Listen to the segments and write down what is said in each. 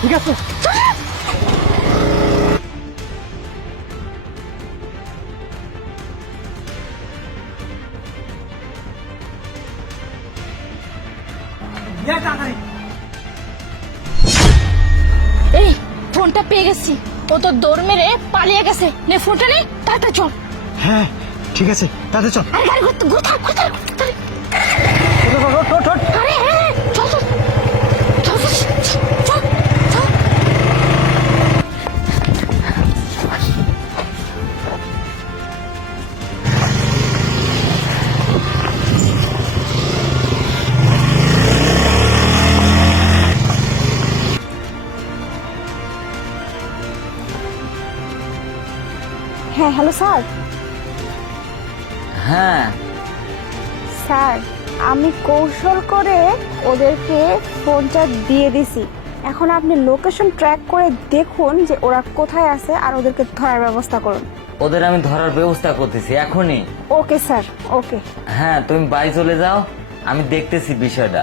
ঠিক আছে। এই ফোনটা পেয়ে গেছি, ও তো দৌড় মেরে পালিয়ে গেছে। নে ফোনটা নে, তাড়াতাড়ি চল। হ্যাঁ ঠিক আছে, তাড়াতাড়ি চল। আরে গাড়ি ঘুরতে ঘুরতে আরে হ্যাঁ চল চল চল চল চল। হ্যাঁ হ্যালো স্যার। হ্যাঁ স্যার আমি কৌশল করে ওদেরকে ফোনটা দিয়ে দিছি। এখন আপনি লোকেশন ট্র্যাক করে দেখুন যে ওরা কোথায় আছে আর ওদেরকে ধরার ব্যবস্থা করুন। ওদের আমি ধরার ব্যবস্থা করতেছি এখনই। ওকে স্যার, ওকে। হ্যাঁ তুমি বাড়ি চলে যাও, আমি দেখতেছি বিষয়টা।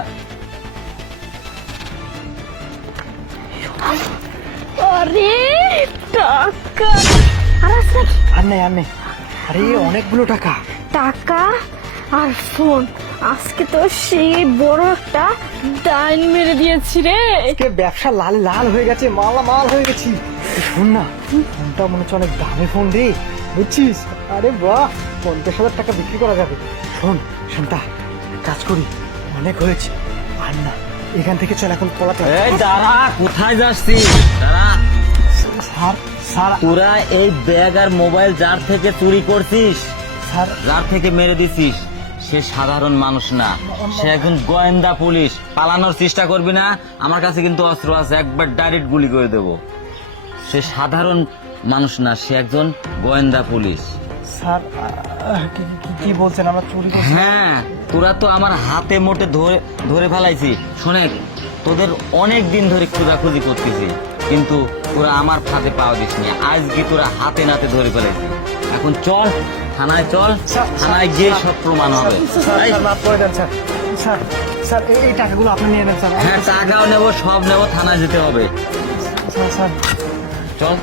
আরে টাকা আর আছে নাকি? আর নেই আর নেই। আরে অনেকগুলো টাকা। টাকা আর ফোন, আজকে তো সেই বড় একটা ডাইন মেরে দিয়েছি রে। আজকে ব্যবসা লাল লাল হয়ে গেছে, মাল হয়ে গেছি। এই শোন না, ফোনটা মনে হচ্ছে অনেক দামি ফোন রে, বুঝছিস? আরে বাহ, 50,000 টাকা বিক্রি করা যাবে। শোন শান্তা, কাজ করি, অনেক হয়েছে আর না, এখান থেকে চল এখন পলাতে। এই দাঁড়া, কোথায় যাচ্ছিস? দাঁড়া। স্যার স্যার তোরা এই ব্যাগ আর মোবাইল যার থেকে চুরি করছিস, স্যার যার থেকে মেরে দিছিস, সে সাধারণ মানুষ না, সে একজন গোয়েন্দা পুলিশ। পালানোর চেষ্টা করবি না, আমার কাছে কিন্তু অস্ত্র আছে, একবার ডাইরেক্ট গুলি করে দেব। সে সাধারণ মানুষ না, সে একজন গোয়েন্দা পুলিশ। স্যার কি বলছেন? আমরা চুরি করছি? হ্যাঁ, তোরা তো আমার হাতে মোটে ধরে ফেলাইছি। শোনে, তোদের অনেক দিন ধরে খোঁজাখুঁজি করতেছি, কিন্তু তোরা আমার ফাঁদে পাওয়া দিসনি। আজকে তোরা হাতে নাতে ধরে ফেলাইছি। এখন চল থানায়, চল থানায় গিয়ে সব প্রমাণ হবে। এই, মাফ করে দেন স্যার। স্যার স্যার এই টাকাগুলো আপনি নিয়ে নেন স্যার। হ্যাঁ টাকাও নেবো, সব নেবো, থানায় যেতে হবে। স্যার চল।